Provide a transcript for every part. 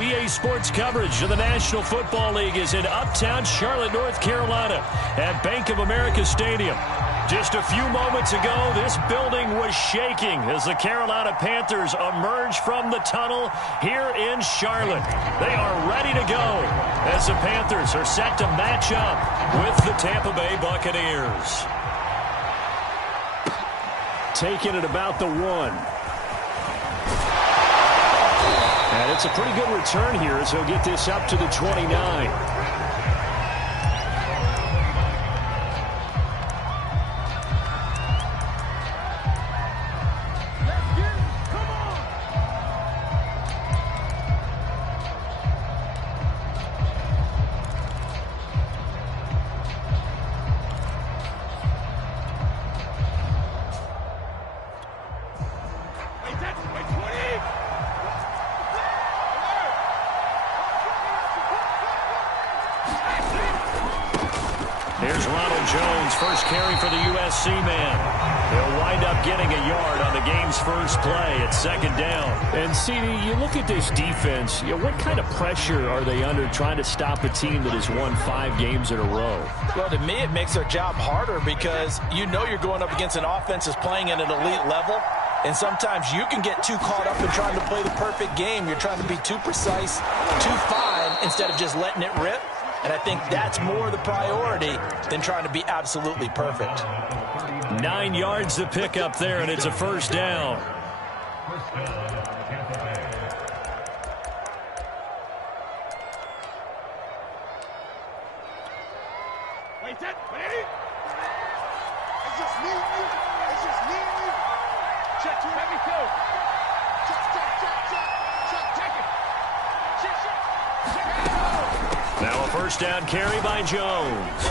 EA Sports coverage of the National Football League is in uptown Charlotte, North Carolina at Bank of America Stadium. Just a few moments ago, this building was shaking as the Carolina Panthers emerged from the tunnel here in Charlotte. They are ready to go as the Panthers are set to match up with the Tampa Bay Buccaneers. Taking it about the 1. And it's a pretty good return here as he'll get this up to the 29. Here's Ronald Jones, first carry for the USC man. He'll wind up getting a yard on the game's first play at second down. And, CD, you look at this defense, what kind of pressure are they under trying to stop a team that has won 5 games in a row? Well, to me, it makes their job harder because you know you're going up against an offense that's playing at an elite level. And sometimes you can get too caught up in trying to play the perfect game. You're trying to be too precise, too fine, instead of just letting it rip. And I think that's more the priority than trying to be absolutely perfect. 9 yards to pick up there, and it's a first down. Wait, that, wait. It's just me and you. It's just me and you. Check, let me go. Check it. Check it. Now a first down carry by Jones.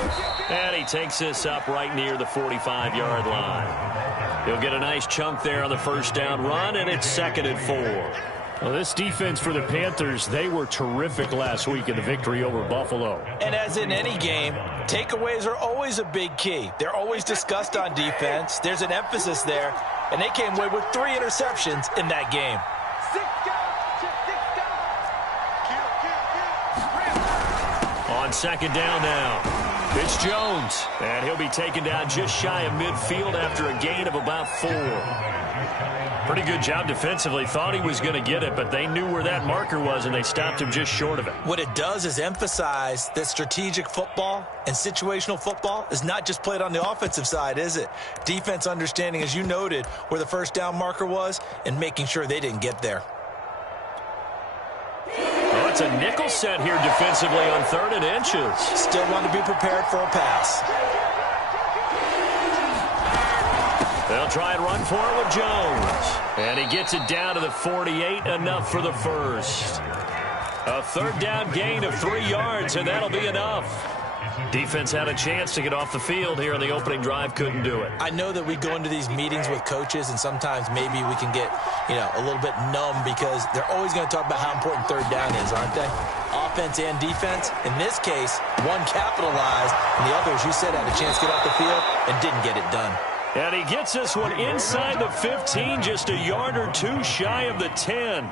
And he takes this up right near the 45-yard line. He'll get a nice chunk there on the first down run, and it's 2nd and 4. Well, this defense for the Panthers, they were terrific last week in the victory over Buffalo. And as in any game, takeaways are always a big key. They're always discussed on defense. There's an emphasis there, and they came away with 3 interceptions in that game. On second down now. It's Jones, and he'll be taken down just shy of midfield after a gain of about 4. Pretty good job defensively. Thought he was going to get it, but they knew where that marker was, and they stopped him just short of it. What it does is emphasize that strategic football and situational football is not just played on the offensive side, is it? Defense understanding, as you noted, where the first down marker was and making sure they didn't get there. Well, it's a nickel set here defensively on 3rd and inches. Still want to be prepared for a pass. They'll try and run for it with Jones. And he gets it down to the 48, enough for the first. A 3rd down gain of 3 yards, and that'll be enough. Defense had a chance to get off the field here in the opening drive, couldn't do it. I know that we go into these meetings with coaches, and sometimes maybe we can get, a little bit numb because they're always going to talk about how important 3rd down is, aren't they? Offense and defense. In this case, one capitalized, and the other, as you said, had a chance to get off the field and didn't get it done. And he gets this one inside the 15, just a yard or 2 shy of the 10.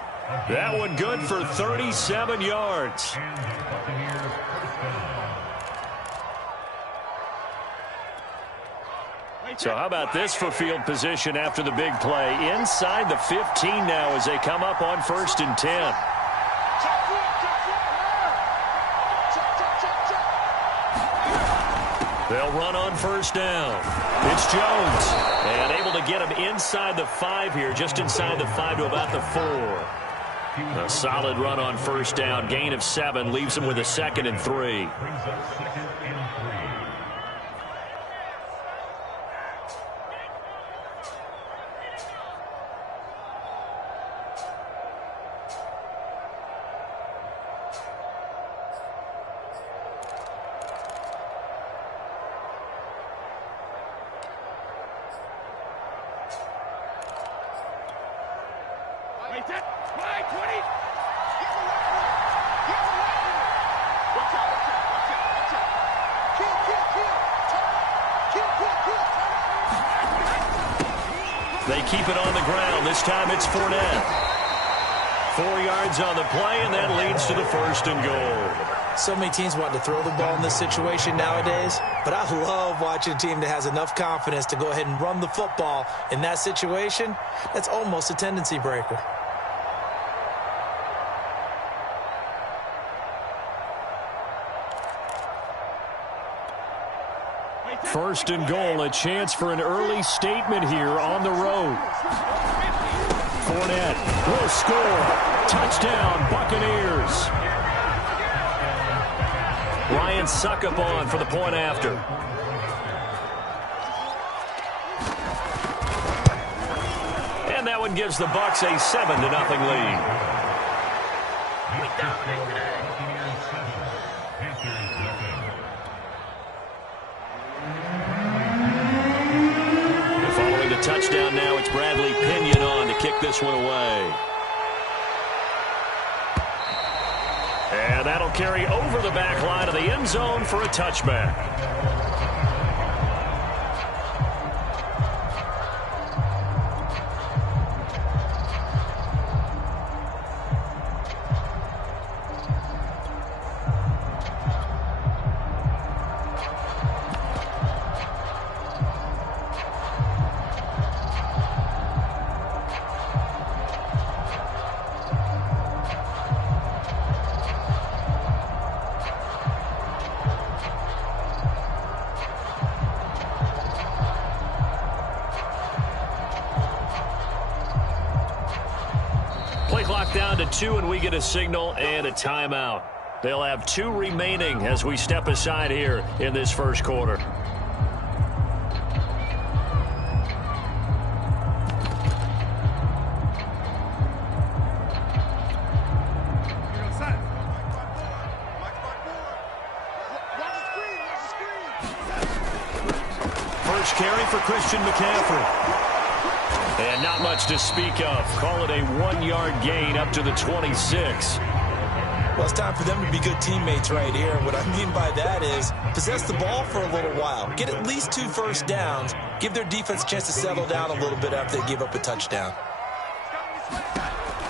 That one good for 37 yards. So how about this for field position after the big play? Inside the 15 now as they come up on 1st and 10. They'll run on 1st down. It's Jones. And able to get him inside the 5 here, just inside the 5 to about the 4. A solid run on 1st down. Gain of 7 leaves him with a 2nd and 3. They keep it on the ground. This time it's Fournette. 4 yards on the play, and that leads to the 1st and goal. So many teams want to throw the ball in this situation nowadays, but I love watching a team that has enough confidence to go ahead and run the football in that situation. That's almost a tendency breaker. First and goal, a chance for an early statement here on the road. Fournette will score. Touchdown, Buccaneers. Ryan Suckup on for the point after. And that one gives the Bucs a 7-0 lead. And following the touchdown now, it's Bradley Pinion on to kick this one away. And that'll carry over the back line of the end zone for a touchback. Play clock down to 2, and we get a signal and a timeout. They'll have 2 remaining as we step aside here in this first quarter. First carry for Christian McCaffrey. And not much to speak of. Call it a 1-yard gain up to the 26. Well, it's time for them to be good teammates right here. What I mean by that is possess the ball for a little while. Get at least 2 first downs. Give their defense a chance to settle down a little bit after they give up a touchdown.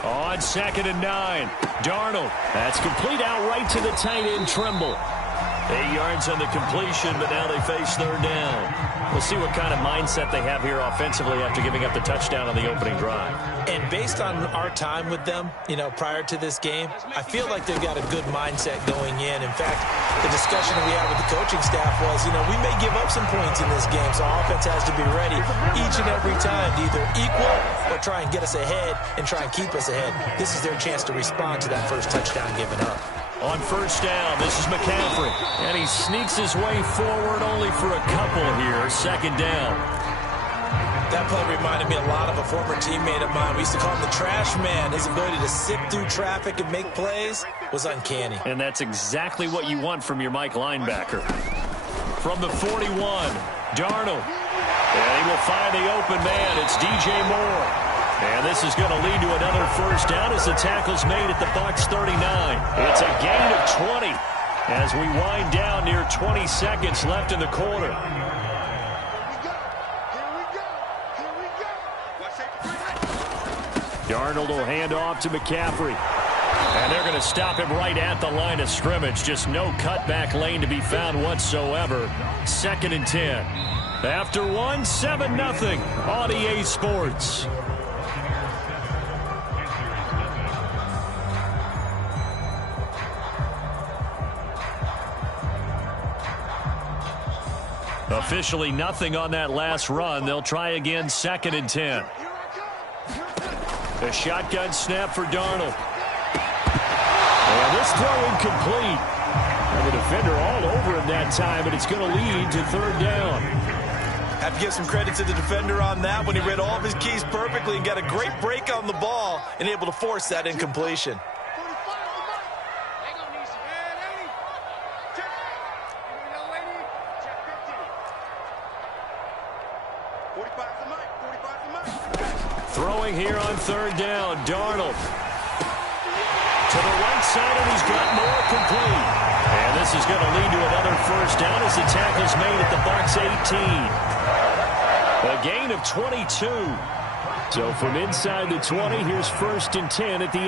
On 2nd and 9, Darnold. That's complete out right to the tight end, Trimble. 8 yards on the completion, but now they face 3rd down. We'll see what kind of mindset they have here offensively after giving up the touchdown on the opening drive. And based on our time with them, prior to this game, I feel like they've got a good mindset going in. In fact, the discussion that we had with the coaching staff was, we may give up some points in this game, so our offense has to be ready each and every time to either equal or try and get us ahead and try and keep us ahead. This is their chance to respond to that first touchdown given up. On 1st down, this is McCaffrey. And he sneaks his way forward only for a couple here. 2nd down. That play reminded me a lot of a former teammate of mine. We used to call him the trash man. His ability to sift through traffic and make plays was uncanny. And that's exactly what you want from your Mike linebacker. From the 41, Darnold. And he will find the open man. It's DJ Moore. And this is going to lead to another first down as the tackle's made at the Bucs 39. It's a gain of 20 as we wind down near 20 seconds left in the quarter. Darnold will hand off to McCaffrey. And they're going to stop him right at the line of scrimmage. Just no cutback lane to be found whatsoever. 2nd and 10. After 1, 7-0 on EA Sports. Officially nothing on that last run. They'll try again, 2nd and 10. A shotgun snap for Darnold. And this throw incomplete. And the defender all over him that time, but it's going to lead to 3rd down. Have to give some credit to the defender on that when he read all of his keys perfectly and got a great break on the ball and able to force that incompletion. Throwing here on 3rd down, Darnold. To the right side, and he's got more complete. And this is going to lead to another first down as the tackle's made at the Bucs 18. A gain of 22. So from inside the 20, here's 1st and 10 at the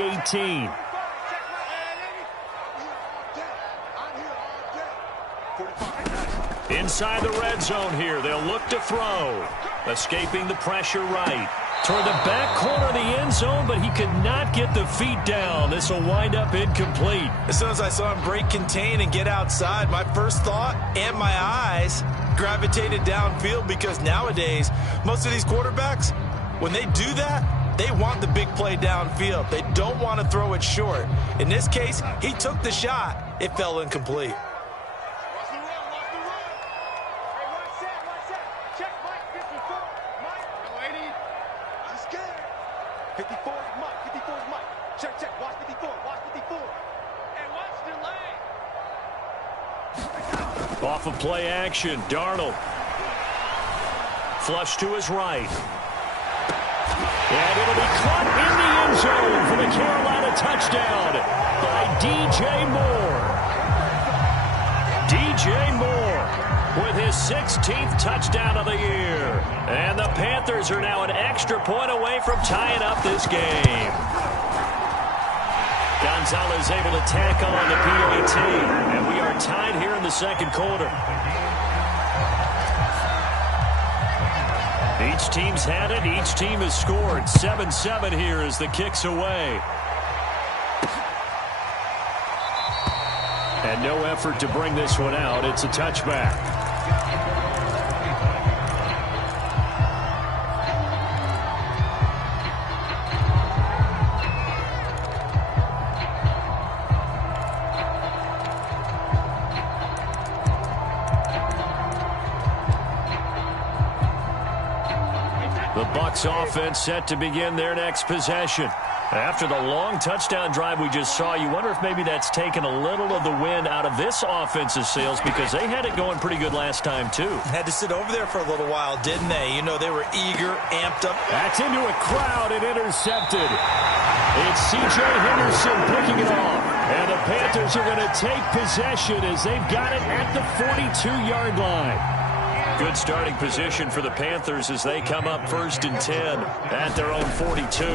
18. Inside the red zone here. They'll look to throw. Escaping the pressure right. Toward the back corner of the end zone, but he could not get the feet down. This will wind up incomplete. As soon as I saw him break contain and get outside, my first thought and my eyes gravitated downfield, because nowadays, most of these quarterbacks, when they do that, they want the big play downfield. They don't want to throw it short. In this case, he took the shot. It fell incomplete. Off of play action, Darnold. Flush to his right. And it'll be caught in the end zone for the Carolina touchdown by DJ Moore. DJ Moore with his 16th touchdown of the year. And the Panthers are now an extra point away from tying up this game. Gonzalez able to tack on the PAT, and we are tied here in the second quarter. Each team's had it. Each team has scored. 7-7 here as the kick's away. And no effort to bring this one out. It's a touchback. The Bucs offense set to begin their next possession. After the long touchdown drive we just saw, you wonder if maybe that's taken a little of the wind out of this offense's sails, because they had it going pretty good last time, too. Had to sit over there for a little while, didn't they? You know, they were eager, amped up. That's into a crowd and intercepted. It's C.J. Henderson picking it off. And the Panthers are going to take possession as they've got it at the 42-yard line. Good starting position for the Panthers as they come up 1st and 10 at their own 42.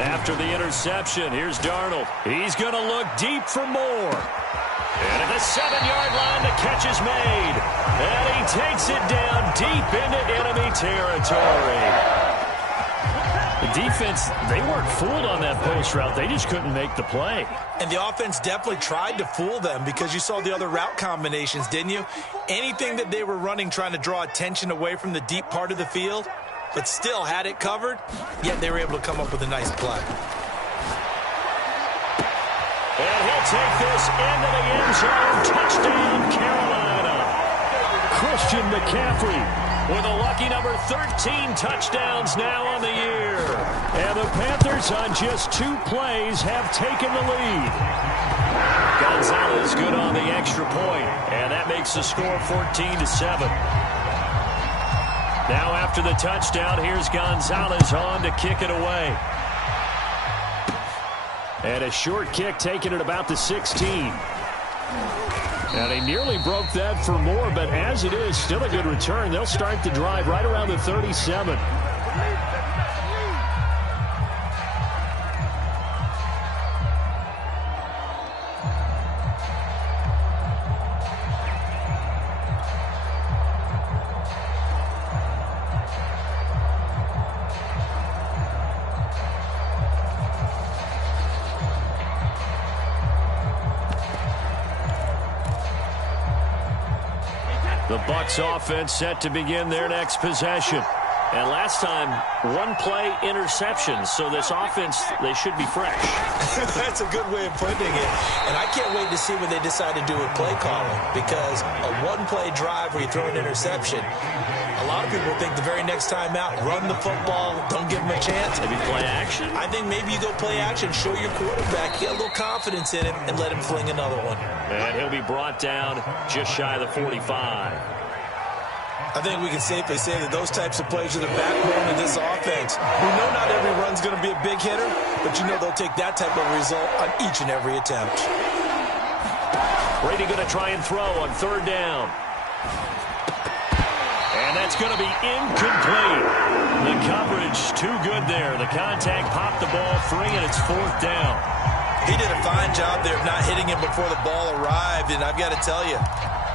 After the interception, here's Darnold. He's going to look deep for Moore. And at the 7-yard line, the catch is made. And he takes it down deep into enemy territory. The defense, they weren't fooled on that post route. They just couldn't make the play. And the offense definitely tried to fool them, because you saw the other route combinations, didn't you? Anything that they were running trying to draw attention away from the deep part of the field, but still had it covered, yet they were able to come up with a nice play. And he'll take this into the end zone. Touchdown, Carolina. Christian McCaffrey with a lucky number 13 touchdowns now on the year. And the Panthers on just 2 plays have taken the lead. Gonzalez good on the extra point, and that makes the score 14-7. Now after the touchdown, here's Gonzalez on to kick it away. And a short kick taken at about the 16. And he nearly broke that for Moore, but as it is, still a good return. They'll start the drive right around the 37. The Bucs offense set to begin their next possession. And last time, 1-play interception. So this offense, they should be fresh. That's a good way of putting it. And I can't wait to see what they decide to do with play calling, because a 1-play drive where you throw an interception, a lot of people think the very next time out, run the football, don't give them a chance. Maybe play action? I think maybe you go play action, show your quarterback, get a little confidence in him, and let him fling another one. And he'll be brought down just shy of the 45. I think we can safely say that those types of plays are the backbone of this offense. We know not every run's going to be a big hitter, but you know they'll take that type of result on each and every attempt. Brady going to try and throw on 3rd down. And that's going to be incomplete. The coverage too good there. The contact popped the ball free, and it's 4th down. He did a fine job there of not hitting him before the ball arrived, and I've got to tell you,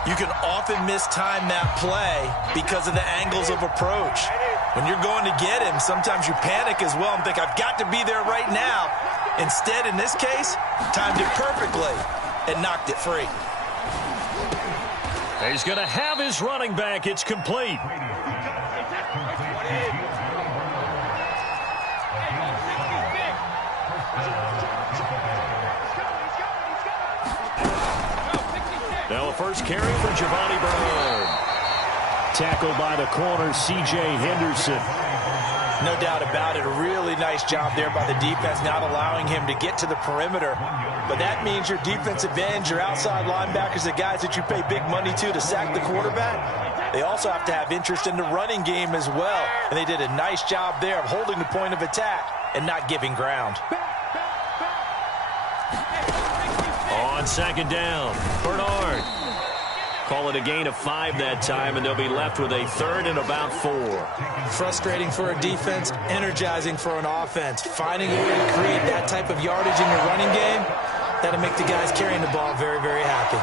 you can often mistime that play because of the angles of approach. When you're going to get him, sometimes you panic as well and think, I've got to be there right now. Instead, in this case, timed it perfectly and knocked it free. He's going to have his running back. It's complete. Now a first carry for Giovanni Bernard. Tackled by the corner, C.J. Henderson. No doubt about it. A really nice job there by the defense, not allowing him to get to the perimeter. But that means your defensive ends, your outside linebackers, the guys that you pay big money to sack the quarterback, they also have to have interest in the running game as well. And they did a nice job there of holding the point of attack and not giving ground. On 2nd down, Bernard. Call it a gain of 5 that time, and they'll be left with a 3rd and about 4. Frustrating for a defense, energizing for an offense. Finding a way to create that type of yardage in your running game, that'll make the guys carrying the ball very, very happy.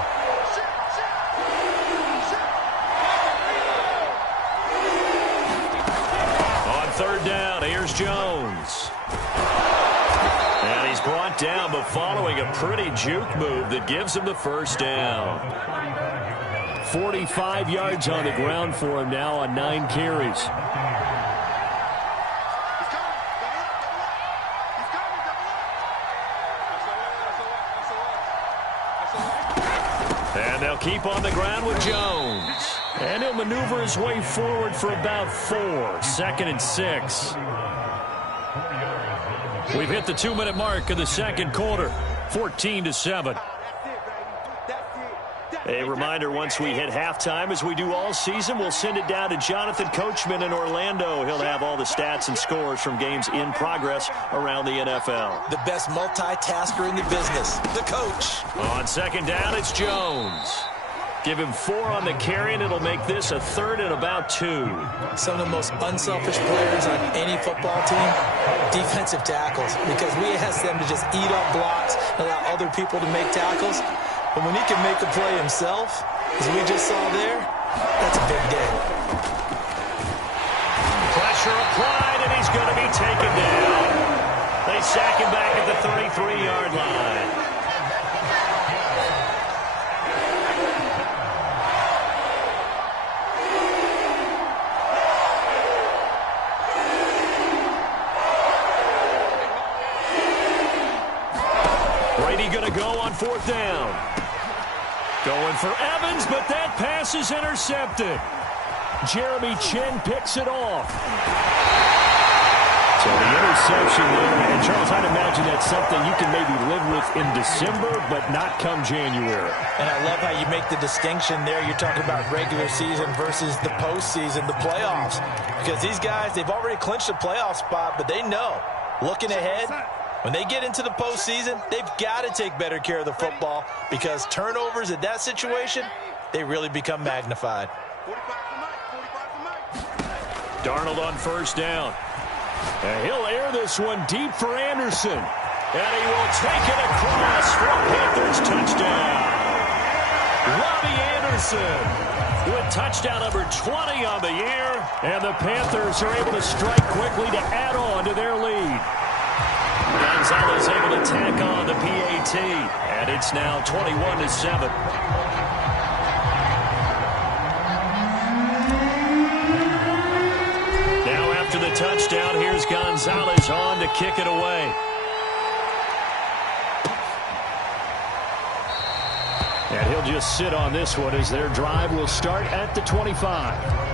On 3rd down, here's Jones. And he's brought down, but following a pretty juke move that gives him the 1st down. 45 yards on the ground for him now on 9 carries. And they'll keep on the ground with Jones. And he'll maneuver his way forward for about 4. 2nd and 6. We've hit the 2-minute mark of the 2nd quarter. 14-7. A reminder, once we hit halftime, as we do all season, we'll send it down to Jonathan Coachman in Orlando. He'll have all the stats and scores from games in progress around the NFL. The best multitasker in the business, the coach. On 2nd down, it's Jones. Give him 4 on the carry, and it'll make this a 3rd and about 2. Some of the most unselfish players on any football team, defensive tackles, because we ask them to just eat up blocks and allow other people to make tackles. But when he can make a play himself, as we just saw there, that's a big day. Pressure applied, and he's going to be taken down. They sack him back at the 33-yard line. Brady going to go on 4th down. Going for Evans, but that pass is intercepted. Jeremy Chin picks it off. So the interception there. And Charles, I'd imagine that's something you can maybe live with in December, but not come January. And I love how you make the distinction there. You're talking about regular season versus the postseason, the playoffs. Because these guys, they've already clinched a playoff spot, but they know, looking ahead, when they get into the postseason, they've got to take better care of the football because turnovers in that situation, they really become magnified. Darnold on 1st down. And he'll air this one deep for Anderson. And he will take it across for a Panthers touchdown. Robbie Anderson with touchdown number 20 on the year. And the Panthers are able to strike quickly to add on to their lead. Gonzalez able to tack on the PAT, and it's now 21-7. Now after the touchdown, here's Gonzalez on to kick it away. And he'll just sit on this one as their drive will start at the 25.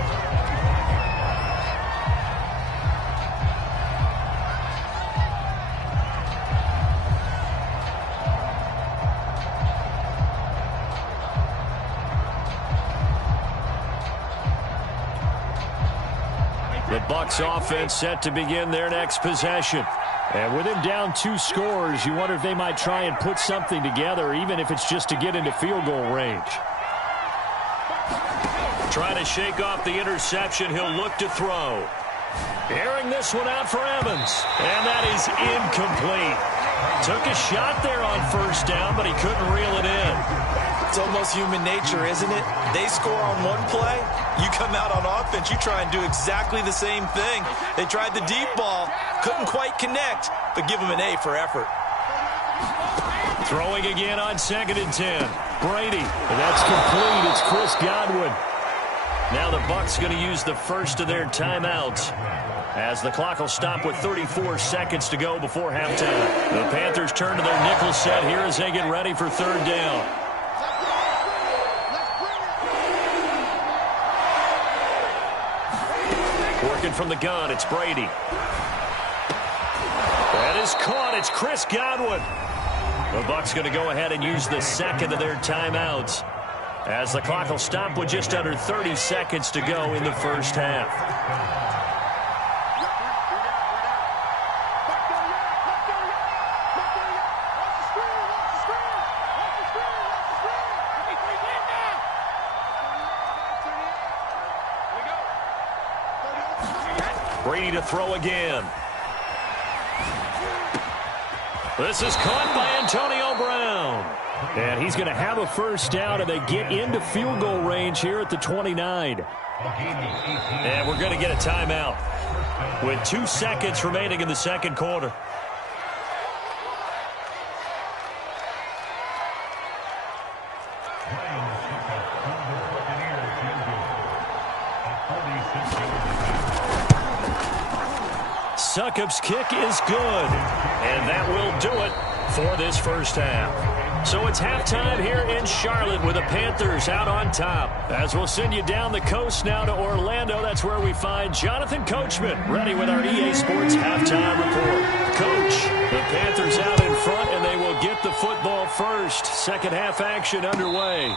The Bucs offense set to begin their next possession. And with him down 2 scores, you wonder if they might try and put something together, even if it's just to get into field goal range. Trying to shake off the interception. He'll look to throw. Airing this one out for Evans. And that is incomplete. Took a shot there on first down, but he couldn't reel it in. It's almost human nature, isn't it? They score on one play. You come out on offense, you try and do exactly the same thing. They tried the deep ball. Couldn't quite connect, but give them an A for effort. Throwing again on 2nd and 10. Brady. And that's complete. It's Chris Godwin. Now the Bucs going to use the first of their timeouts as the clock will stop with 34 seconds to go before halftime. The Panthers turn to their nickel set here as they get ready for 3rd down. Working from the gun, it's Brady. That is caught. It's Chris Godwin. The Bucs going to go ahead and use the second of their timeouts as the clock will stop with just under 30 seconds to go in the first half. Brady to throw again. This is caught by Antonio Brown. And he's going to have a first down, and they get into field goal range here at the 29. And we're going to get a timeout with 2 seconds remaining in the second quarter. Succop's kick is good, and that will do it for this first half. So it's halftime here in Charlotte with the Panthers out on top. As we'll send you down the coast now to Orlando, that's where we find Jonathan Coachman ready with our EA Sports halftime report. Coach, the Panthers out in front, and they will get the football first. Second half action underway.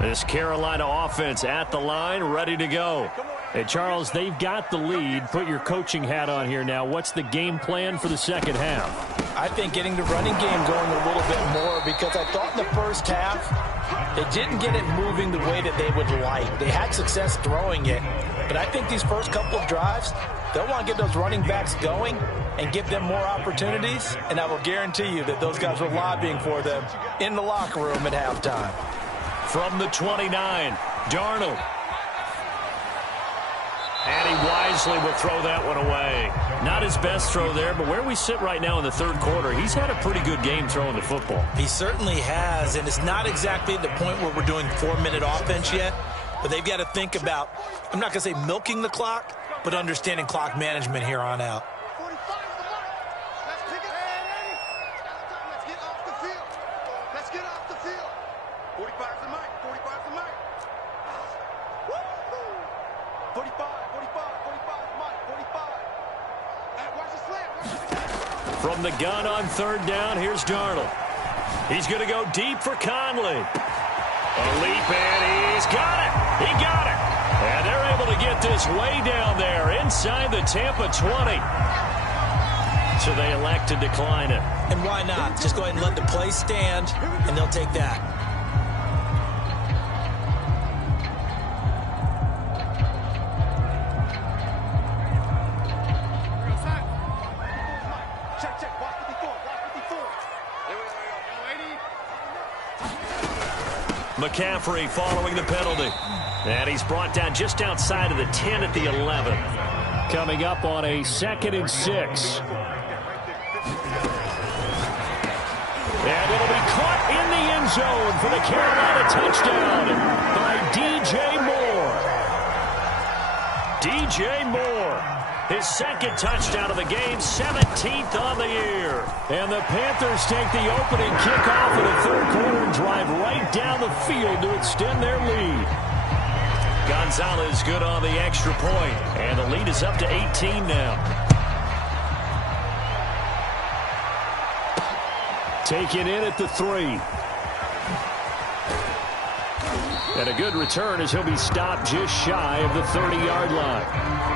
This Carolina offense at the line, ready to go. Hey, Charles, they've got the lead. Put your coaching hat on here now. What's the game plan for the second half? I think getting the running game going a little bit more, because I thought in the first half they didn't get it moving the way that they would like. They had success throwing it, but I think these first couple of drives, they'll want to get those running backs going and give them more opportunities, and I will guarantee you that those guys were lobbying for them in the locker room at halftime. From the 29, Darnold. And he wisely will throw that one away. Not his best throw there, but where we sit right now in the third quarter, he's had a pretty good game throwing the football. He certainly has, and it's not exactly at the point where we're doing 4-minute offense yet, but they've got to think about, I'm not going to say milking the clock, but understanding clock management here on out. From the gun on third down, here's Darnold. He's going to go deep for Conley. A leap, and he's got it. He got it. And they're able to get this way down there inside the Tampa 20. So they elect to decline it. And why not? Just go ahead and let the play stand, and they'll take that. McCaffrey following the penalty. And he's brought down just outside of the 10 at the 11. Coming up on a 2nd and 6. And it'll be caught in the end zone for the Carolina touchdown by DJ Moore. DJ Moore, his second touchdown of the game, 17th on the year. And the Panthers take the opening kickoff of the third quarter and drive right down the field to extend their lead. Gonzalez good on the extra point, and the lead is up to 18 now. Taken in at the 3. And a good return as he'll be stopped just shy of the 30-yard line.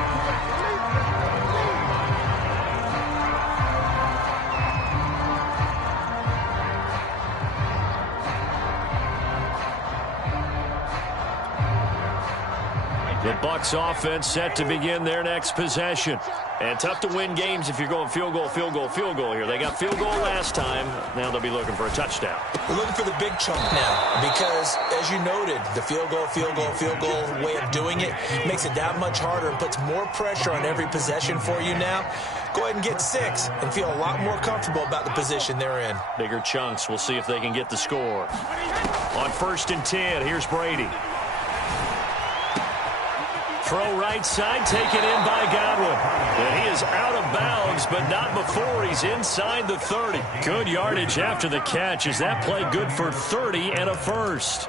The Bucs offense set to begin their next possession. And tough to win games if you're going field goal, field goal, field goal here. They got field goal last time. Now they'll be looking for a touchdown. We're looking for the big chunk now because, as you noted, the field goal way of doing it makes it that much harder and puts more pressure on every possession for you now. Go ahead and get 6 and feel a lot more comfortable about the position they're in. Bigger chunks. We'll see if they can get the score. On 1st and 10, here's Brady. Throw right side, taken in by Godwin. And he is out of bounds, but not before he's inside the 30. Good yardage after the catch. Is that play good for 30 and a first?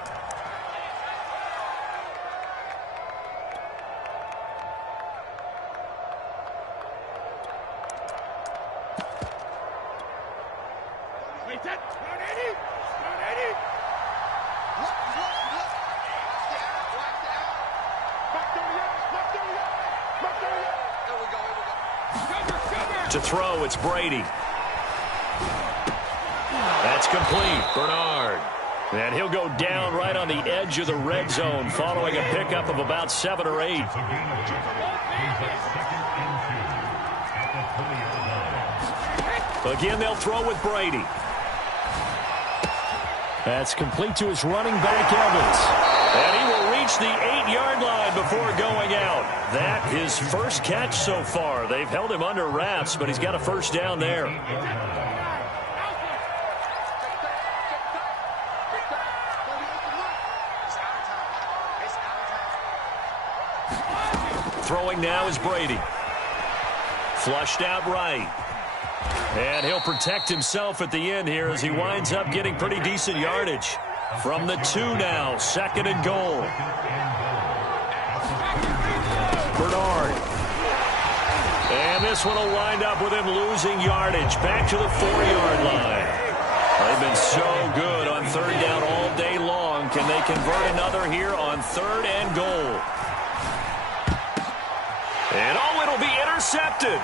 To throw, it's Brady. That's complete. Bernard. And he'll go down right on the edge of the red zone following a pickup of about 7 or 8. Again, they'll throw with Brady. That's complete to his running back, Evans. And he will reach the 8-yard line before going out. That his first catch so far. They've held him under wraps, but he's got a first down there. Throwing now is Brady. Flushed out right. And he'll protect himself at the end here as he winds up getting pretty decent yardage. From the 2 now, 2nd and goal. Bernard. And this one will wind up with him losing yardage. Back to the 4-yard line. They've been so good on 3rd down all day long. Can they convert another here on 3rd and goal? And it'll be intercepted.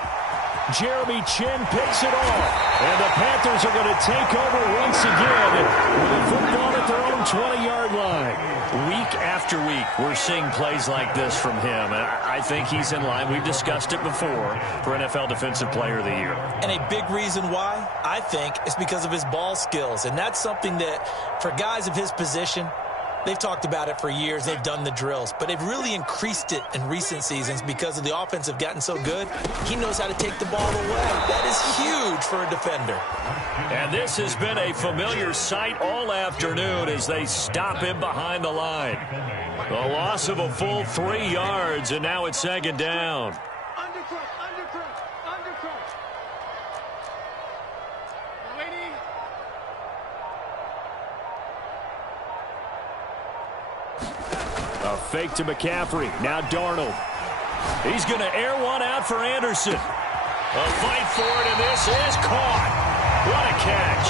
Jeremy Chin picks it off. And the Panthers are going to take over once again with a football at their own 20-yard line. Week after week, we're seeing plays like this from him. And I think he's in line. We've discussed it before for NFL Defensive Player of the Year. And a big reason why, I think, is because of his ball skills. And that's something that, for guys of his position, they've talked about it for years. They've done the drills. But they've really increased it in recent seasons because of the offense have gotten so good. He knows how to take the ball away. That is huge for a defender. And this has been a familiar sight all afternoon as they stop him behind the line. The loss of a full 3 yards, and now it's 2nd down. A fake to McCaffrey. Now Darnold. He's going to air one out for Anderson. A fight for it, and this is caught. What a catch.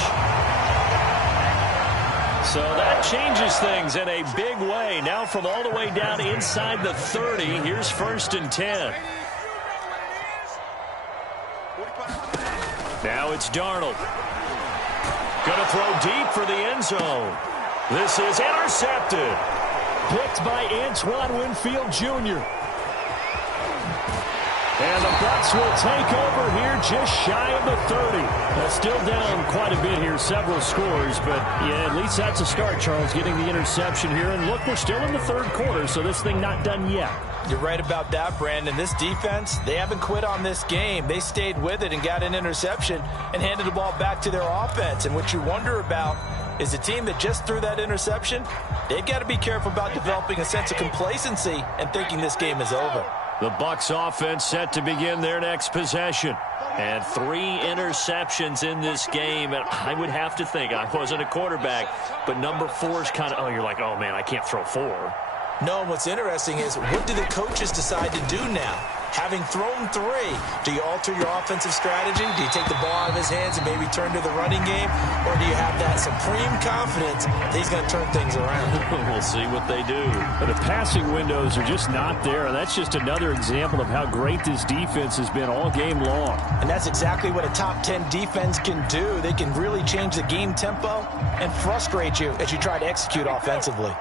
So that changes things in a big way. Now from all the way down inside the 30, here's 1st and 10. Now it's Darnold. Going to throw deep for the end zone. This is intercepted. Picked by Antoine Winfield Jr. And the Bucs will take over here just shy of the 30. That's still down quite a bit here, several scores. But, yeah, at least that's a start, Charles, getting the interception here. And, look, we're still in the 3rd quarter, so this thing not done yet. You're right about that, Brandon. This defense, they haven't quit on this game. They stayed with it and got an interception and handed the ball back to their offense. And what you wonder about is a team that just threw that interception, they've got to be careful about developing a sense of complacency and thinking this game is over. The Bucs offense set to begin their next possession. And 3 interceptions in this game. And I would have to think, I wasn't a quarterback, but number 4 is kind of, you're like, oh, man, I can't throw 4. No, what's interesting is what do the coaches decide to do now? Having thrown 3, do you alter your offensive strategy? Do you take the ball out of his hands and maybe turn to the running game? Or do you have that supreme confidence that he's going to turn things around? We'll see what they do. But the passing windows are just not there. And that's just another example of how great this defense has been all game long. And that's exactly what a top 10 defense can do. They can really change the game tempo and frustrate you as you try to execute offensively.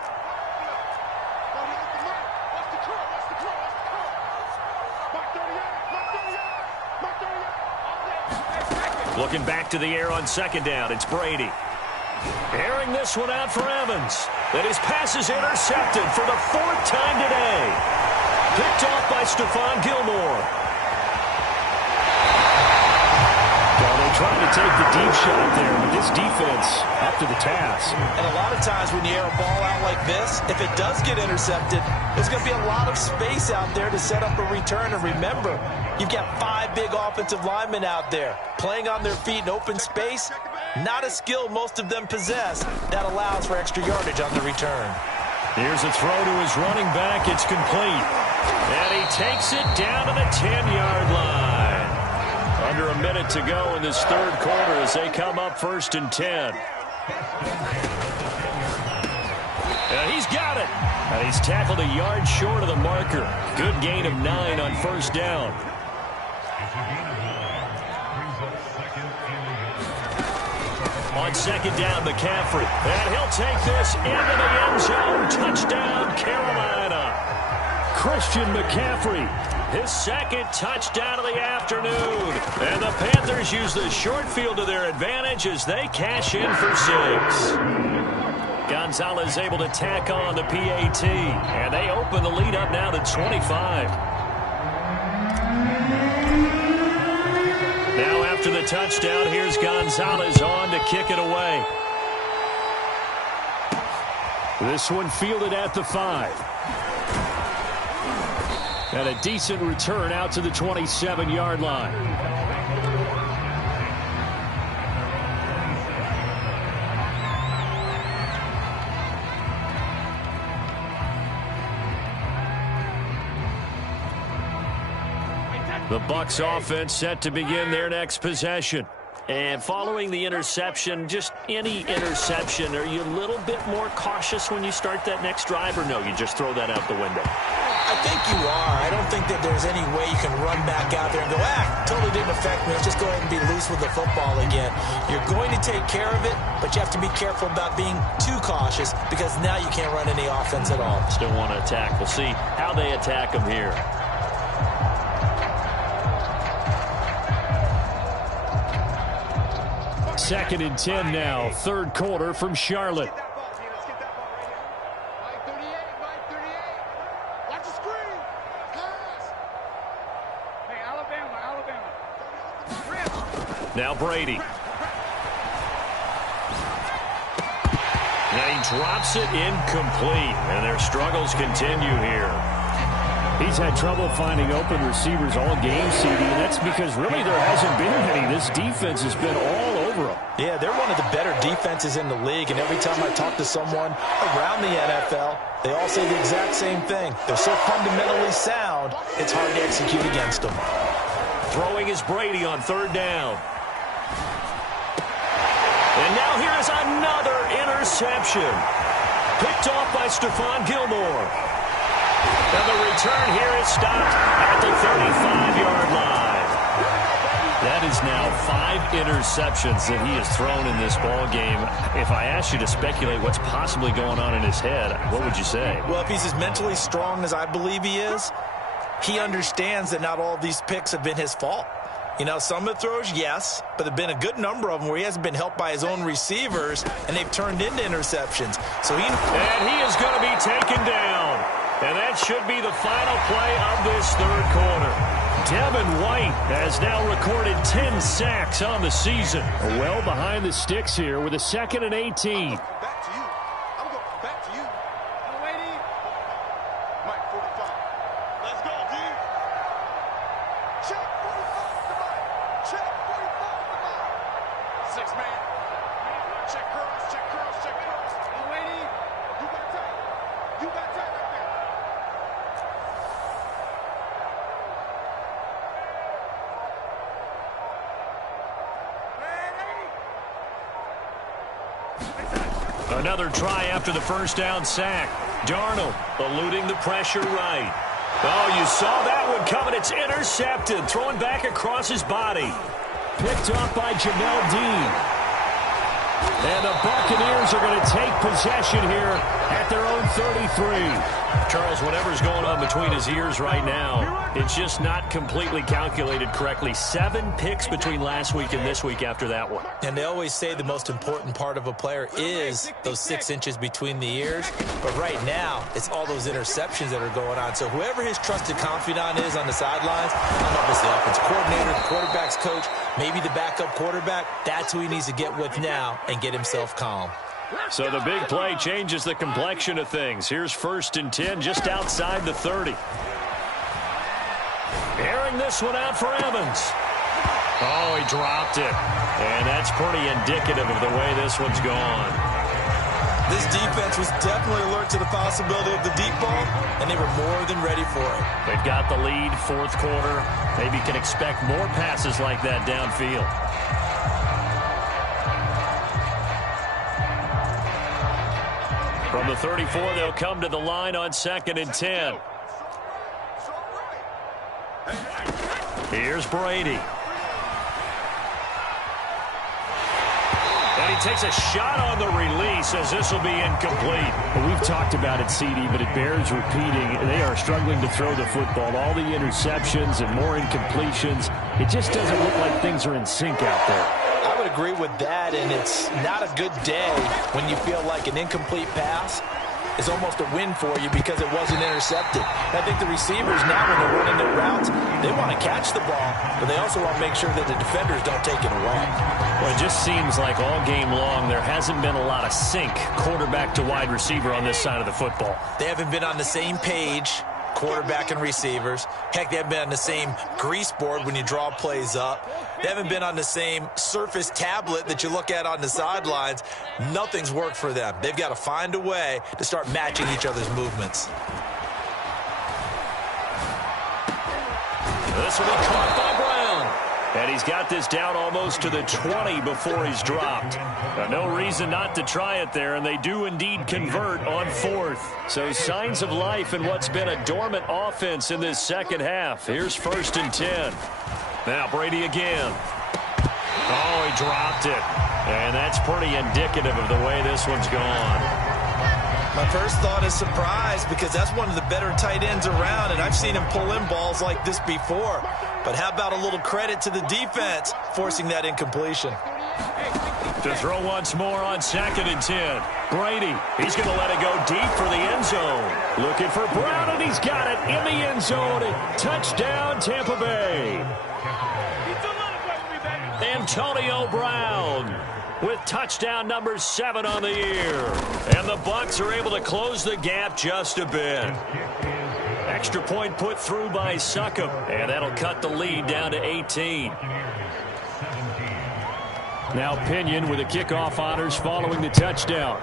Looking back to the air on second down, it's Brady. Airing this one out for Evans. Then his pass is intercepted for the 4th time today. Picked off by Stephon Gilmore. Well, they tried to take the deep shot there, but this defense up to the task. And a lot of times when you air a ball out like this, if it does get intercepted, there's going to be a lot of space out there to set up a return. And remember, you've got 5 big offensive linemen out there playing on their feet in open space. Not a skill most of them possess that allows for extra yardage on the return. Here's a throw to his running back. It's complete. And he takes it down to the 10-yard line. Under a minute to go in this 3rd quarter as they come up 1st and 10. And he's got it. And he's tackled a yard short of the marker. Good gain of 9 on 1st down. On 2nd down, McCaffrey. And he'll take this into the end zone. Touchdown, Carolina. Christian McCaffrey, his 2nd touchdown of the afternoon. And the Panthers use the short field to their advantage as they cash in for 6. Gonzalez able to tack on the PAT. And they open the lead up now to 25. Now after the touchdown, here's Gonzalez on to kick it away. This one fielded at the 5. And a decent return out to the 27-yard line. The Bucs offense set to begin their next possession. And following the interception, just any interception, are you a little bit more cautious when you start that next drive, or no, you just throw that out the window? I think you are. I don't think that there's any way you can run back out there and go, totally didn't affect me. Let's just go ahead and be loose with the football again. You're going to take care of it, but you have to be careful about being too cautious because now you can't run any offense at all. Still want to attack. We'll see how they attack them here. Second and 10 now, 3rd quarter from Charlotte. Now Brady. And he drops it incomplete. And their struggles continue here. He's had trouble finding open receivers all game, CD, and that's because really there hasn't been any. This defense has been all over them. Yeah, they're one of the better defenses in the league, and every time I talk to someone around the NFL, they all say the exact same thing. They're so fundamentally sound, it's hard to execute against them. Throwing is Brady on 3rd down. And now here is another interception. Picked off by Stephon Gilmore. And the return here is stopped at the 35-yard line. That is now 5 interceptions that he has thrown in this ball game. If I asked you to speculate what's possibly going on in his head, what would you say? Well, if he's as mentally strong as I believe he is, he understands that not all of these picks have been his fault. You know, some of the throws, yes, but there have been a good number of them where he hasn't been helped by his own receivers, and they've turned into interceptions. And he is going to be taken down. And that should be the final play of this 3rd quarter. Devin White has now recorded 10 sacks on the season. Well behind the sticks here with a 2nd and 18. Back to you. I'm going back to you. Waiting. Mike 45. Let's go, dude. Check 45. Check 45. 6 man. Check cross. Check cross. Check cross. Waiting. You got tight. You got tight right there. Another try after the first down sack. Darnold eluding the pressure right. Oh, you saw that one coming. It's intercepted. Throwing back across his body. Picked up by Jamel Dean. And the Buccaneers are going to take possession here at their own 33. Charles, whatever's going on between his ears right now, it's just not completely calculated correctly. 7 picks between last week and this week after that one. And they always say the most important part of a player is those 6 inches between the ears. But right now, it's all those interceptions that are going on. So whoever his trusted confidant is on the sidelines, I don't know if it's the offensive coordinator, the quarterback's coach, maybe the backup quarterback, that's who he needs to get with now and get himself calm. So the big play changes the complexion of things. Here's 1st and 10 just outside the 30. Airing this one out for Evans. Oh, he dropped it. And that's pretty indicative of the way this one's gone. This defense was definitely alert to the possibility of the deep ball, and they were more than ready for it. They've got the lead, 4th quarter. Maybe can expect more passes like that downfield. From the 34, they'll come to the line on 2nd and 10. Here's Brady. And he takes a shot on the release as this will be incomplete. Well, we've talked about it, CD, but it bears repeating. They are struggling to throw the football. All the interceptions and more incompletions. It just doesn't look like things are in sync out there. I would agree with that, and it's not a good day when you feel like an incomplete pass is almost a win for you because it wasn't intercepted. I think the receivers now, when they're running their routes, they want to catch the ball, but they also want to make sure that the defenders don't take it away. Well, it just seems like all game long there hasn't been a lot of sync quarterback to wide receiver on this side of the football. They haven't been on the same page, quarterback and receivers. Heck, they haven't been on the same grease board when you draw plays up. They haven't been on the same surface tablet that you look at on the sidelines. Nothing's worked for them. They've got to find a way to start matching each other's movements. This will be caught by Brown. And he's got this down almost to the 20 before he's dropped. No reason not to try it there, and they do indeed convert on 4th. So signs of life in what's been a dormant offense in this second half. Here's 1st and 10. Now Brady again. Oh, he dropped it. And that's pretty indicative of the way this one's gone. My first thought is surprise because that's one of the better tight ends around, and I've seen him pull in balls like this before. But how about a little credit to the defense forcing that incompletion? To throw once more on 2nd and 10. Brady, he's going to let it go deep for the end zone. Looking for Brown, and he's got it in the end zone. Touchdown, Tampa Bay. Antonio Brown with touchdown number 7 on the year. And the Bucs are able to close the gap just a bit. Extra point put through by Succop, and that'll cut the lead down to 18. Now Pinion with the kickoff honors following the touchdown.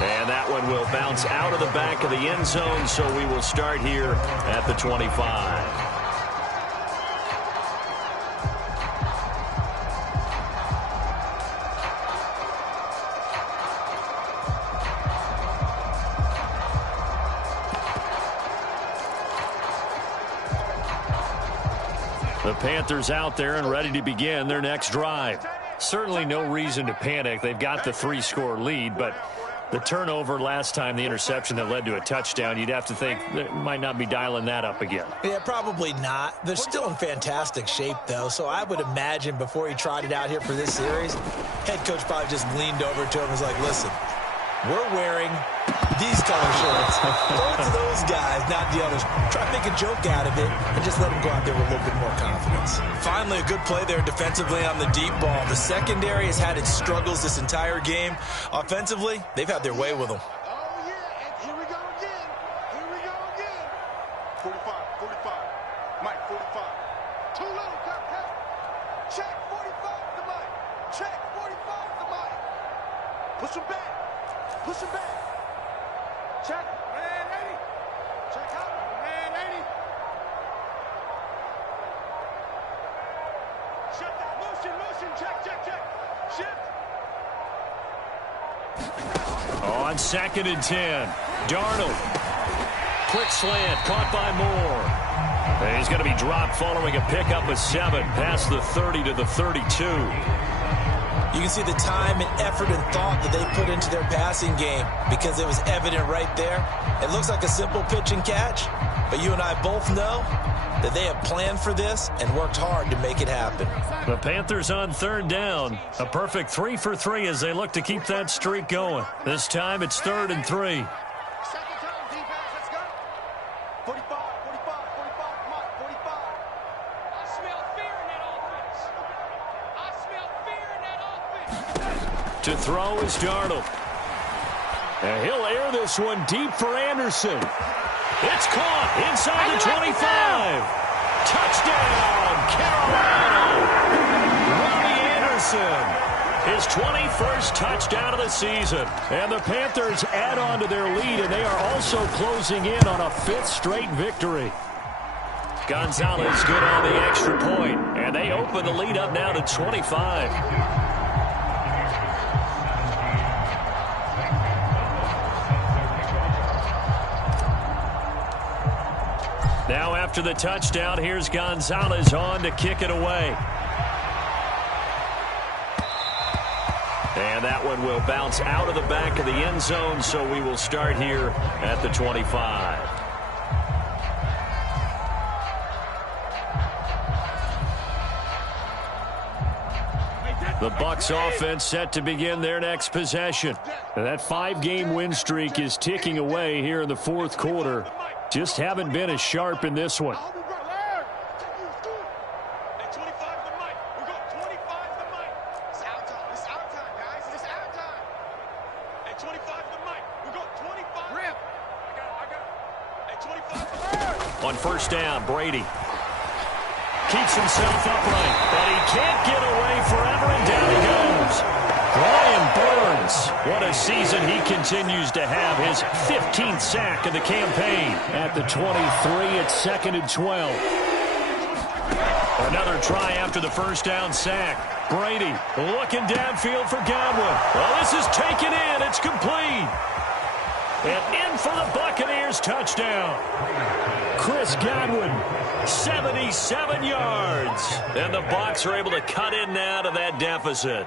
And that one will bounce out of the back of the end zone, so we will start here at the 25. The Panthers out there and ready to begin their next drive. Certainly no reason to panic. They've got the 3-score lead, but the turnover last time, the interception that led to a touchdown, you'd have to think they might not be dialing that up again. Yeah, probably not. They're still in fantastic shape, though, so I would imagine before he tried it out here for this series, head coach probably just leaned over to him and was like, listen, we're wearing these color shirts. Throw it to those guys, not the others. Try to make a joke out of it and just let them go out there with a little bit more confidence. Finally, a good play there defensively on the deep ball. The secondary has had its struggles this entire game. Offensively, they've had their way with them. Oh, yeah, and here we go again. Here we go again. 45, 45. Mike, 45. Too low, cut. Check 45 to Mike. Check 45 to Mike. Push him back. Push him back. Check. Man 80. Check out. Man 80. Shut that. Motion. Check. On 2nd and 10, Darnold. Quick slant, caught by Moore. And he's going to be dropped following a pickup of 7 past the 30 to the 32. You can see the time and effort and thought that they put into their passing game because it was evident right there. It looks like a simple pitch and catch, but you and I both know that they have planned for this and worked hard to make it happen. The Panthers on 3rd down. A perfect 3 for 3 as they look to keep that streak going. This time it's 3rd and 3. Second time, defense, let's go. 45, 45, 45, come on, 45. I smell fear in that offense. I smell fear in that offense. To throw is Darnold. And he'll air this one deep for Anderson. It's caught inside the 25. Touchdown, Carolina. Robbie Anderson, his 21st touchdown of the season. And the Panthers add on to their lead, and they are also closing in on a 5th straight victory. Gonzalez good on the extra point, and they open the lead up now to 25. Now after the touchdown, here's Gonzalez on to kick it away. And that one will bounce out of the back of the end zone, so we will start here at the 25. The Bucs offense set to begin their next possession. And that 5-game win streak is ticking away here in the 4th quarter. Just haven't been as sharp in this one. Hey, 25 the mic. We're going 25 the mic. It's our time. It's our time, guys. It's our time. Hey, 25 the mic. We're going 25. Rip. I got it. Hey, 25 the mic. On 1st down, Brady keeps himself upright, but he can't get away forever, and down he goes. Brian Burns, what a season he continues to have, his 15th sack of the campaign. At the 23, it's 2nd and 12. Another try after the 1st down sack. Brady looking downfield for Godwin. Well, this is taken in. It's complete. And in for the Buccaneers touchdown. Chris Godwin, 77 yards. And the Bucs are able to cut in now to that deficit.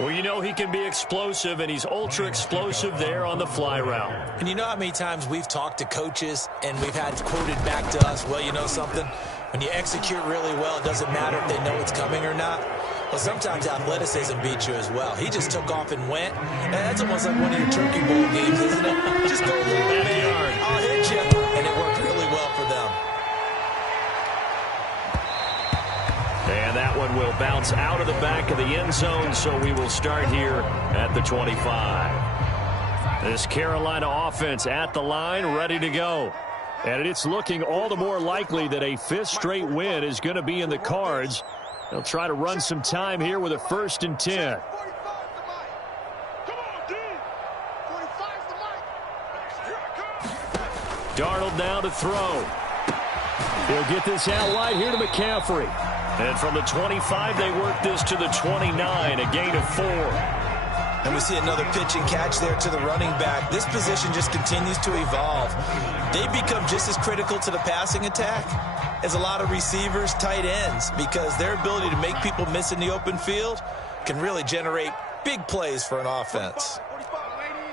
Well, you know he can be explosive, and he's ultra-explosive there on the fly route. And you know how many times we've talked to coaches and we've had quoted back to us, well, you know something? When you execute really well, it doesn't matter if they know it's coming or not. Well, sometimes athleticism beats you as well. He just took off and went. And that's almost like one of your Turkey Bowl games, isn't it? Just go a little bit, man. I'll hit you. And it worked really well for them. And that one will bounce out of the back of the end zone, so we will start here at the 25. This Carolina offense at the line, ready to go. And it's looking all the more likely that a 5th straight win is going to be in the cards. They'll try to run some time here with a 1st and 10. Darnold now to throw. He'll get this out wide here to McCaffrey. And from the 25, they work this to the 29, a gain of 4. And we see another pitch and catch there to the running back. This position just continues to evolve. They become just as critical to the passing attack as a lot of receivers, tight ends, because their ability to make people miss in the open field can really generate big plays for an offense. 45, lady.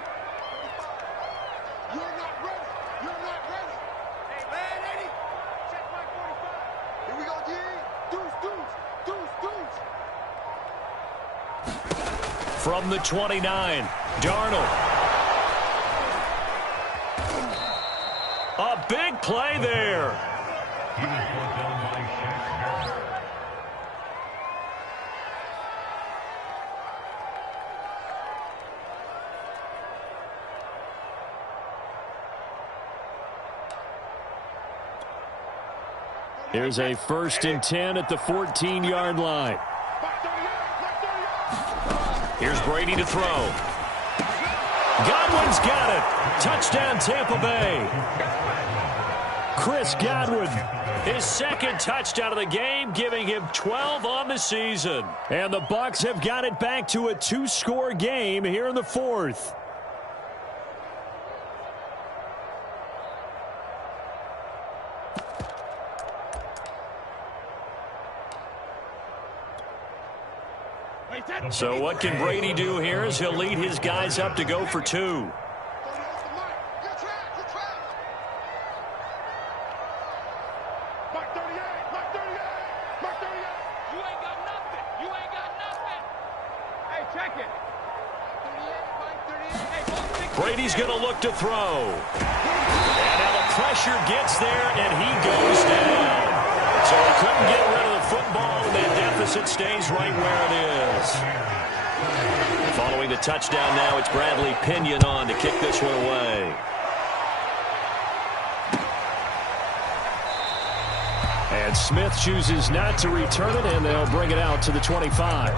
45. You're not ready. You're not ready. Hey, man, lady. Check my 45. Here we go, D. Deuce, deuce, deuce, deuce. From the 29, Darnold. A big play there. Here's a 1st and 10 at the 14-yard line. Here's Brady to throw. Godwin's got it. Touchdown, Tampa Bay. Chris Godwin, his 2nd touchdown of the game, giving him 12 on the season. And the Bucs have got it back to a 2-score game here in the 4th. So what can Brady do here as he'll lead his guys up to go for 2. Brady's going to look to throw. And now the pressure gets there, and he goes down. So he couldn't get rid of the football, and that deficit stays right where it is. Following the touchdown now, it's Bradley Pinion on to kick this one away. And Smith chooses not to return it, and they'll bring it out to the 25.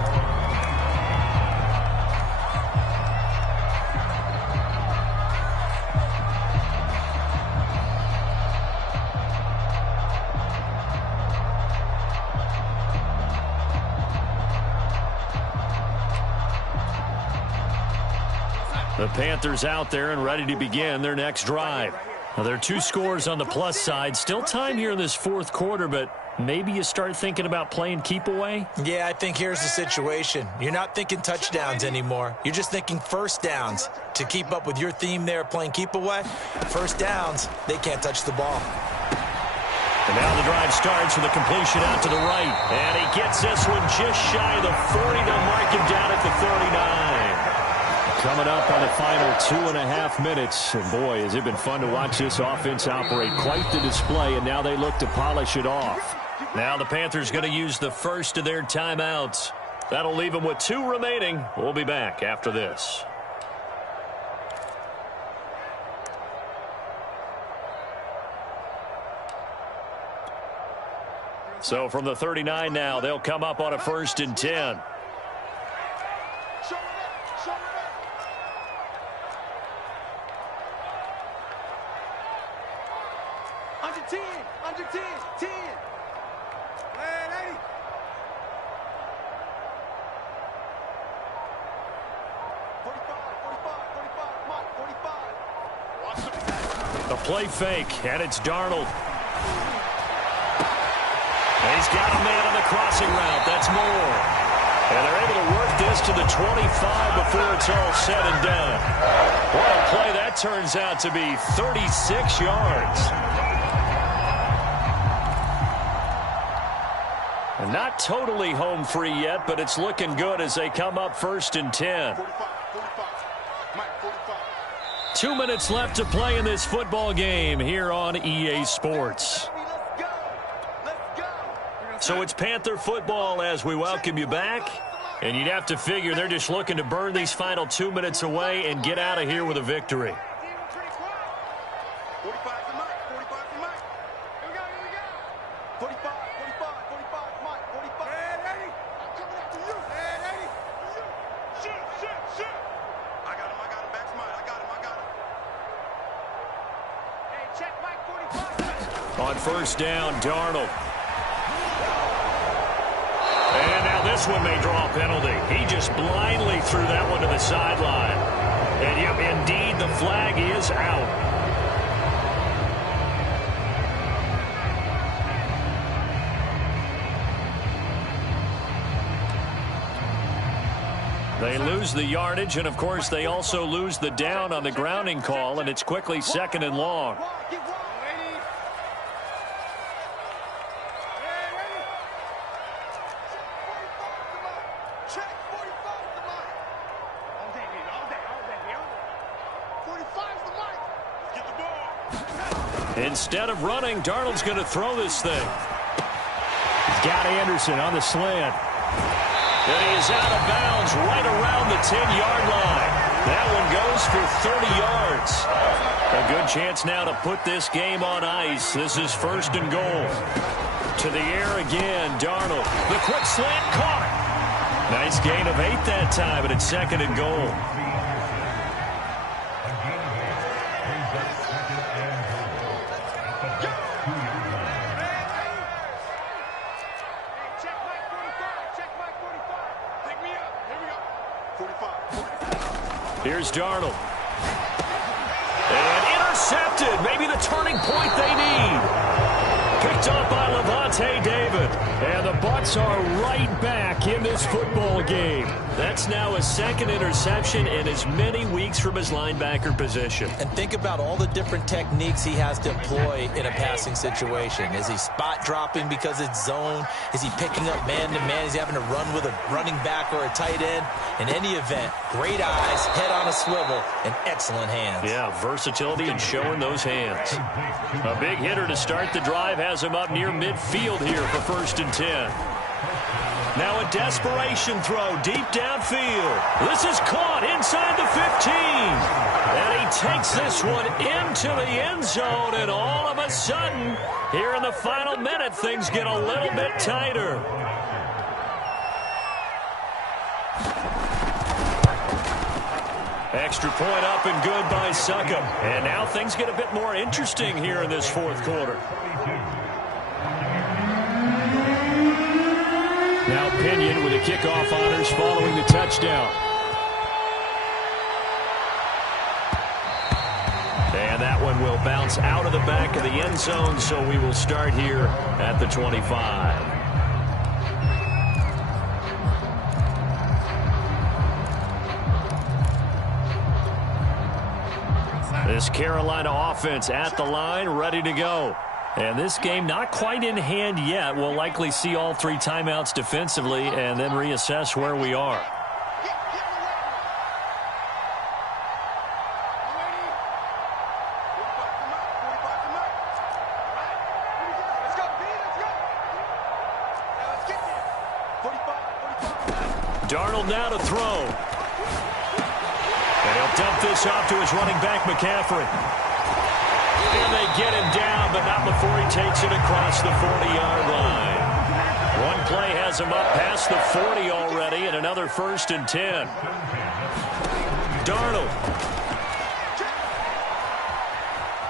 The Panthers out there and ready to begin their next drive. Now, there are 2 scores on the plus side. Still time here in this fourth quarter, but maybe you start thinking about playing keep away? Yeah, I think here's the situation. You're not thinking touchdowns anymore. You're just thinking first downs. To keep up with your theme there, playing keep away, first downs, they can't touch the ball. And now the drive starts with a completion out to the right. And he gets this one just shy of the 40 to mark him down at the 39. Coming up on the final 2.5 minutes. And boy, has it been fun to watch this offense operate. Quite the display, and now they look to polish it off. Now the Panthers going to use the first of their timeouts. That'll leave them with 2 remaining. We'll be back after this. So from the 39 now, they'll come up on a 1st and 10. Under 10, 10. Man, 80. 45, Mike, 45. The play fake, and it's Darnold. And he's got a man on the crossing route. That's Moore. And they're able to work this to the 25 before it's all said and done. What a play that turns out to be, 36 yards. And not totally home free yet, but it's looking good as they come up 1st and 10. 45. Mike, 45. 2 minutes left to play in this football game here on EA Sports. So it's Panther football as we welcome you back. And you'd have to figure they're just looking to burn these final 2 minutes away and get out of here with a victory. 45 to Mike, 45 to Mike. Here we go. 45, Mike, 45. Man, 80. I'm coming after you. Man, 80. Shoot. I got him, back to Mike. I got him. Hey, check Mike 45. On 1st down, Darnold. And now this one may draw a penalty. He just blindly threw that one to the sideline. And yep, indeed, the flag is out. They lose the yardage, and of course, they also lose the down on the grounding call, and it's quickly 2nd and long. Instead of running, Darnold's going to throw this thing. He's got Anderson on the slant. And he is out of bounds right around the 10-yard line. That one goes for 30 yards. A good chance now to put this game on ice. This is 1st and goal. To the air again, Darnold. The quick slant caught. Nice gain of 8 that time, and it's 2nd and goal. Here's Darnold. And intercepted. Maybe the turning point they need. Picked up by Levante David. And the Bucs are right back in this football game. That's now a second interception in as many weeks from his linebacker position. And think about all the different techniques he has to employ in a passing situation. Is he spot dropping because it's zone? Is he picking up man-to-man? Is he having to run with a running back or a tight end? In any event, great eyes, head on a swivel, and excellent hands. Yeah, versatility and showing those hands. A big hitter to start the drive has him up near midfield here for 1st and 10. Now a desperation throw deep downfield. This is caught inside the 15. And he takes this one into the end zone. And all of a sudden, here in the final minute, things get a little bit tighter. Extra point up and good by Succop. And now things get a bit more interesting here in this 4th quarter. Now Pinion with the kickoff honors following the touchdown. And that one will bounce out of the back of the end zone, so we will start here at the 25. This Carolina offense at the line, ready to go. And this game not quite in hand yet. We'll likely see all 3 timeouts defensively and then reassess where we are. Darnold now to throw. And he'll dump this off to his running back, McCaffrey. And they get him down, but not before he takes it across the 40-yard line. One play has him up past the 40 already, and another 1st and 10. Darnold.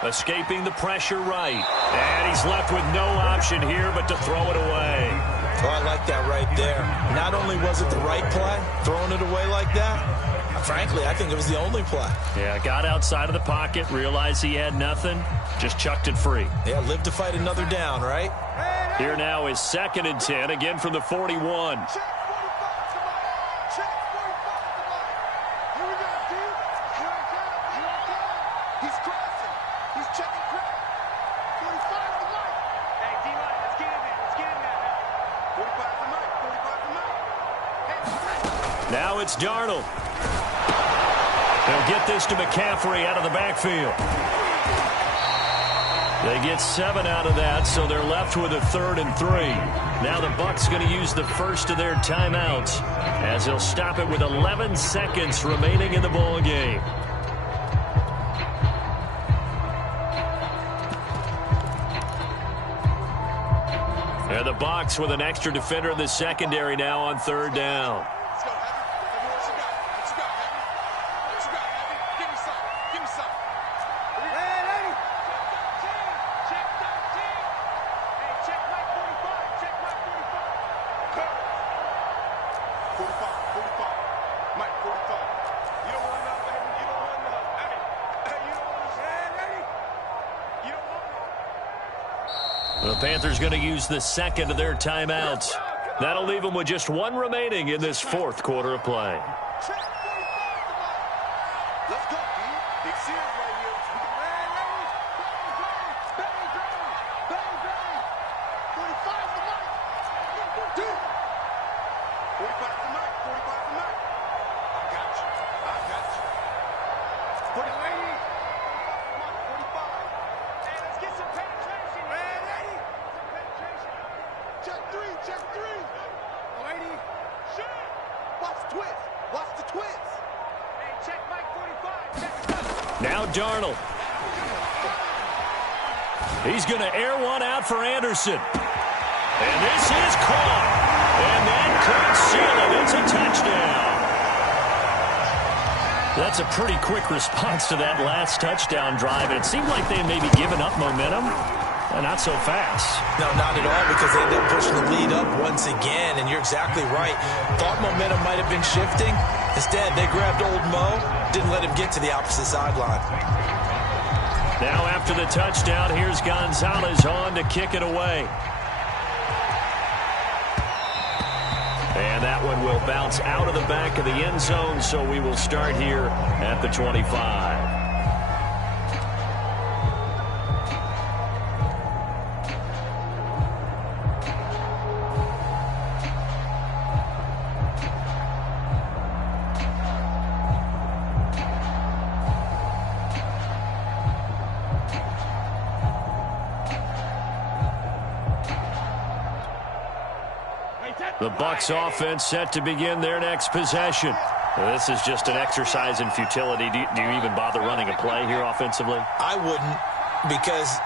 Escaping the pressure right. And he's left with no option here but to throw it away. Oh, I like that right there. Not only was it the right play, throwing it away like that, frankly, I think it was the only play. Yeah, got outside of the pocket, realized he had nothing, just chucked it free. Yeah, live to fight another down, right? Here now is 2nd and 10, again from the 41. He's crossing. He's checking crack. 45 to Mike. Hey, D-line, let's get in there. Let's get in there, man. 45 to Mike. 45 to Mike. Hey, now it's Darnold. They'll get this to McCaffrey out of the backfield. They get 7 out of that, so they're left with a 3rd and 3. Now the Bucs going to use the first of their timeouts as they'll stop it with 11 seconds remaining in the ball game. And the Bucs with an extra defender in the secondary now on 3rd down. let's go, Heavy. What you got? What you got, Heavy? What you got, Heavy? Give me some. Give me some. Hey, lady. Check 13. Hey, check Mike 45. Check Mike 45. 45. 45. Mike, 45. You don't want nothing, baby. You don't want nothing. Hey, you don't want nothing. Hey, lady. You don't want nothing. The Panthers going to use the second of their timeouts. That'll leave them with just 1 remaining in this 4th quarter of play. Check 45 to Mike. Let's go, B. Big series right here. Hey, lady. Bang, bang. Bang, bang. 45 to Mike. Dude. 45 to Mike. 45 to Mike. I got you. I got you. 40 lady. 45. Hey, let's get some penetration. Hey, lady. Some penetration. Check 3. Check 3. Lady. Shoot. Watch the twist. Watch the twist. Hey, check Mike 45. Check. Now Darnold. He's going to air one out for Anderson. And this is caught. And that could seal it. It's a touchdown. That's a pretty quick response to that last touchdown drive. It seemed like they may be giving up momentum. Not so fast. No, not at all, because they ended up pushing the lead up once again, and you're exactly right. Thought momentum might have been shifting. Instead, they grabbed old Mo, didn't let him get to the opposite sideline. Now after the touchdown, here's Gonzalez on to kick it away. And that one will bounce out of the back of the end zone, so we will start here at the 25. The Bucs offense set to begin their next possession. This is just an exercise in futility. Do you even bother running a play here offensively? I wouldn't, because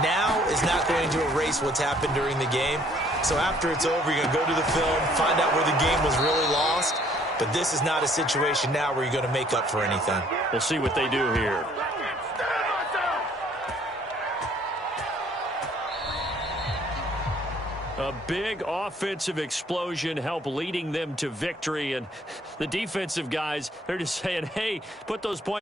now is not going to erase what's happened during the game. So after it's over, you're going to go to the film, find out where the game was really lost. But this is not a situation now where you're going to make up for anything. We'll see what they do here. A big offensive explosion helped leading them to victory. And the defensive guys, they're just saying, hey, put those points.